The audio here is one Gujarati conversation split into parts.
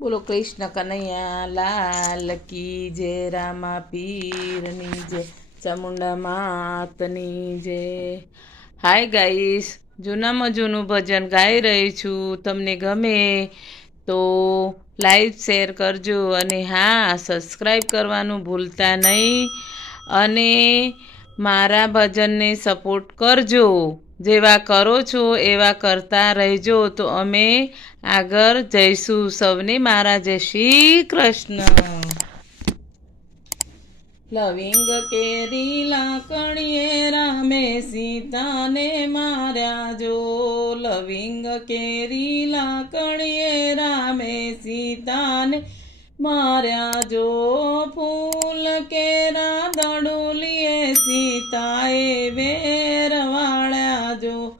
બોલો કૃષ્ણ કનૈયા લાલ કી જય, રામા પીરની જય, ચામુંડા માતની જય. હાય ગાઈસ, જૂનામાં જૂનું ભજન ગાઈ રહી છું. તમને ગમે તો લાઈક શેર કરજો અને હા, સબસ્ક્રાઈબ કરવાનું ભૂલતા નહીં. અને મારા ભજનને સપોર્ટ કરજો. જેવા કરો છો એવા કરતા રહેજો તો અમે આગળ જઈશું. સૌને મારા જય શ્રી કૃષ્ણ. લવિંગ કેરી લાકણીએ રામે સીતાને માર્યા જો. લવિંગ કેરી લાકણીએ રામે સીતાને માર્યા જો. ફૂલ કેરા દડુલીએ સીતાએ વેર વાળ્યા જો.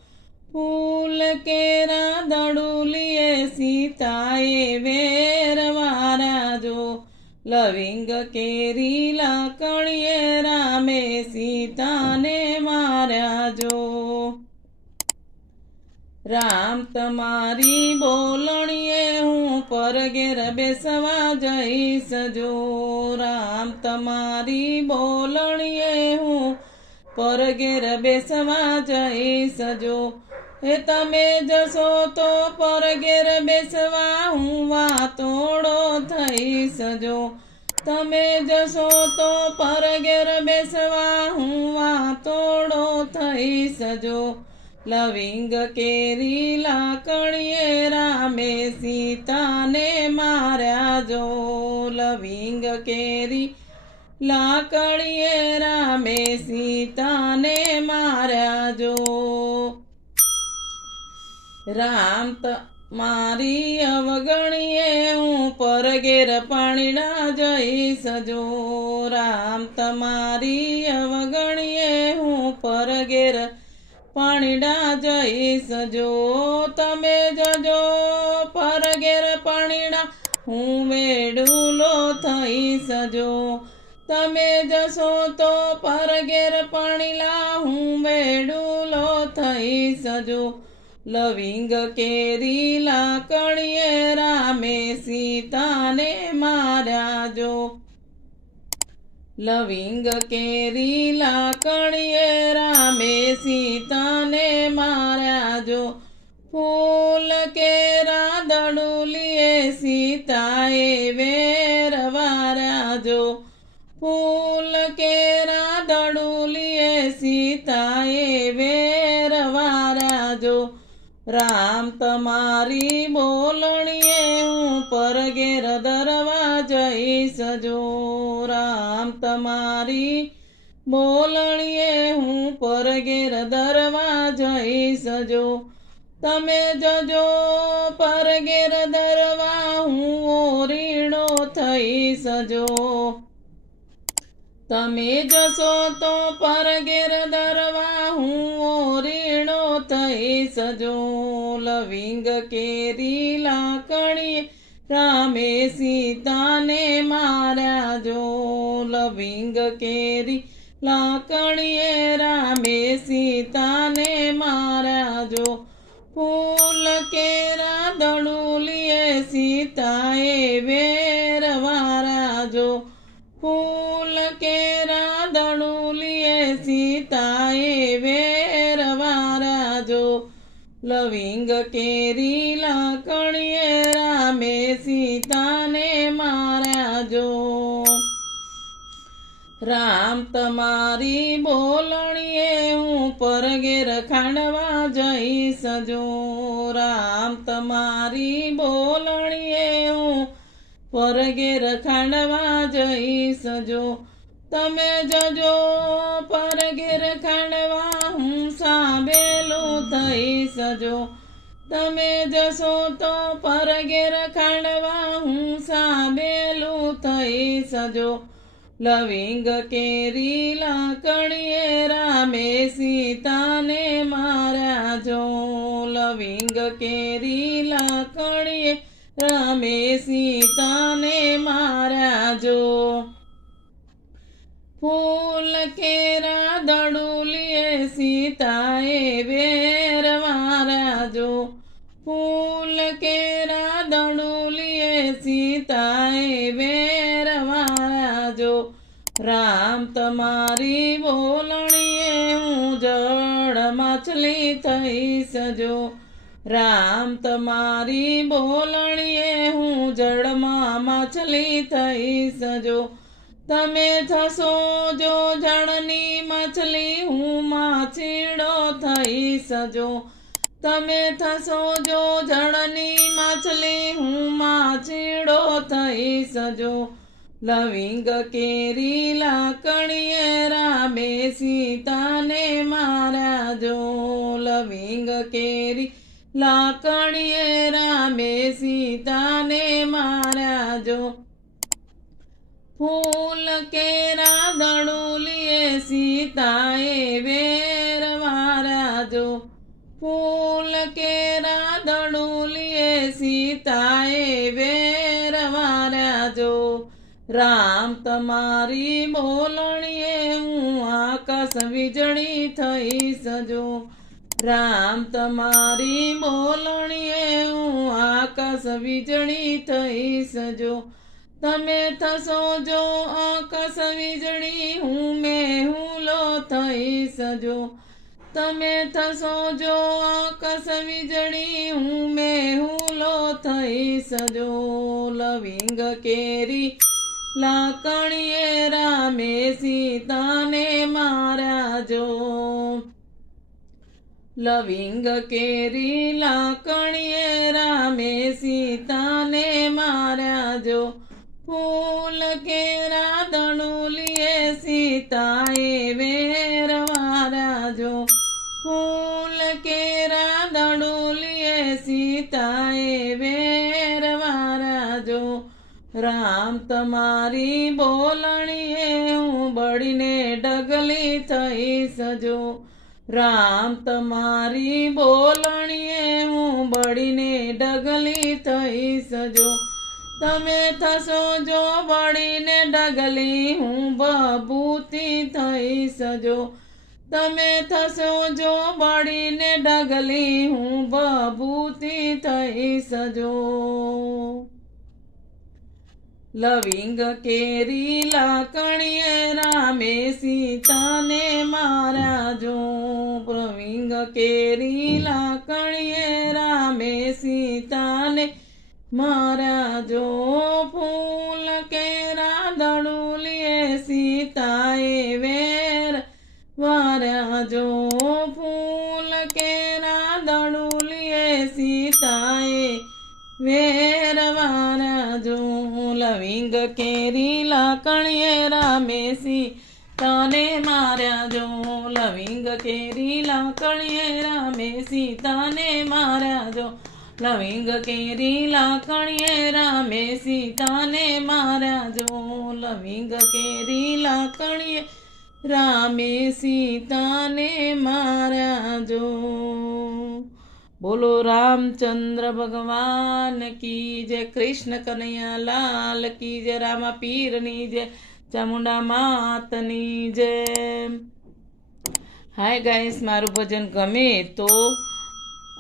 ફૂલ કેરા દડુલીએ સીતાએ વેર વાળ્યા જો. લવિંગ કેરી લાકણીએ રામે સીતાને માર્યા જો. રામ તમારી બોલણીએ હું પરગેર બેસવા જઈશ જો. રામ તમારી બોલણીએ હું પરગેર બેસવા જઈશ જો. હે તમે જશો તો પરગેર બેસવા હું વાતોડો થઈશ જો. તમે જશો તો પરગેર બેસવા હું વાતોડો થઈશ જો. લવિંગ કેરી લાકણીએ રામે સીતાને માર્યા જો. લવિંગ કેરી લાકણીએ રામે સીતાને માર્યા જો. રામ મારી અવગણીએ હું પરગેર પાણીના જઈશ જો. રામ તમારી અવગણીએ હું પરગેર પાણીડા જઈશ જો. તમે જજો પરગેર પાણીડા હું વેડુલો થઈશ જો. તમે જશો તો પરગેર પાણીલા હું વેડુલો થઈશ જો. લવિંગ કેરી લાકણીએ રામે સીતાને માર્યા જો. લવિંગ કેરી લાકણીએ રામે સીતાને માર્યા જો. ફૂલ કેરા દડુલીએ સીતાએ વેર વાળ્યા જો. ફૂલ કેરા દડુલીએ સીતાએ વેર વાળ્યા જો. રામ તમારી બોલણીએ હું પરગેર દરવા જઈશ જો. રામ તમારી બોલણીએ હું પરગેર દરવા જઈશ જો. તમે જજો પરગેર દરવા હું ઓરીણો થઈશ જો. તમે જશો તો પરગેર દરવા હું ઓરીણો થઈશ જો. લવિંગ કેરી લાકણીએ રામે સીતાને માર્યા જો. લવિંગ કેરી લાકણીએ રામે સીતાને માર્યા જો. ફૂલ કેરા દડુલીએ સીતાએ વેર વાળ્યા જો. ફૂલ કેરા દડુલીએ સીતાએ વેર વાળ્યા જો. લવિંગ કેરી લાકણીએ રામે સીતાને માર્યા જો. રામ તમારી બોલણીએ હું પરગેર ખાંડવા જઈશ જો. રામ તમારી બોલણીએ હું પરગેર ખાંડવા જઈશ જો. તમે જજો પરગેર ખાંડવા હું સાંભેલું થઈશ જો. તમે જશો તો પરગેર ખાંડવા હું સાંભેલું થઈશ જો. લવિંગ કેરી લાકણીએ રામે સીતાને માર્યા જો. લવિંગ કેરી લાકણીએ રામે સીતાને માર્યા જો. ફૂલ કેરા દડુલીએ સીતાએ વેર વાળ્યા જો. ફૂલ કેરા દડુલીએ સીતાએ વેરવા જો રામ તમારી બોલણીએ હું જળ માછલી થઈશ જો રામ તમારી બોલણીએ હું જળમાં માછલી થઈશ જો તમે થશો જો જળની માછલી હું માછીડો થઈશ જો તમે થશો જો જળની માછલી હું માછીડો થઈશ જો લવિંગ કેરી લાકણીએ રામે સીતાને માર્યા જો લવિંગ કેરી લાકણીએ રામે સીતાને માર્યા જો ફૂલ કેરા દડુલીએ સીતાએ વેરવાર્યા જો ફૂલ કેરા દડુલીએ સીતાએ વેરવાર્યા જો રામ તમારી બોલણીએ હું આકાશ વીજળી થઈશ જો રામ તમારી બોલણીએ હું આકાશ વીજળી થઈશ જો તમે થશો જો આકાશ વીજળી હું મેહુલો થઈશ જો તમે થશો જો આકાશ વીજળી હું મેહુલો થઈશ જો લવિંગ કેરી લાકણીએ રામે સીતાને માર્યા જો લવિંગ કેરી લાકણીએ રામે સીતાને માર્યા જો ફૂલ કેરા દડુલીએ સીતાએ વેરવાર્યા જો ફૂલ કેરા દડુલીએ સીતાએ વેરવાર્યા જો રામ તમારી બોલણીએ હું બળીને ડગલી થઈશ જો રામ તમારી બોલણીએ હું બળીને ડગલી થઈશ જો તમે થશો જો બળીને ડગલી હું બબૂતી થઈશ જો તમે થશો જો બળીને ડગલી હું બબૂતી થઈશ જો લવિંગ કેરી લાકણીએ રામે સીતાને માર્યા જો લવિંગ કેરી લાકણીએ રામે સીતાને માર્યા જો ફૂલ કેરા દડુલીએ સીતાએ વેરવાર્યા જો ફૂલ કેરા દડુલીએ સીતાએ વેરવાર્યા જો લવિંગ કેરી લાકણીએ રામે સીતાને માર્યા જો લવિંગ કેરી લાકણીએ રામે સીતાને માર્યા જો લવિંગ કેરી લાકણીએ રામે સીતાને માર્યા જો લવિંગ કેરી લાકણીએ રામે સીતાને માર્યા જો બોલો રામચંદ્ર ભગવાન કી જય કૃષ્ણ કનૈયા લાલ કી જય રામા પીરની જય ચામુંડા માતની જય હાય ગાઈસ મારું ભજન ગમે તો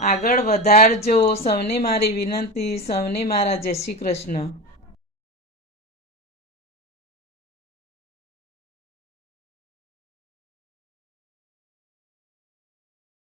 આગળ વધારજો સૌને મારી વિનંતી સૌને મારા જય શ્રી કૃષ્ણ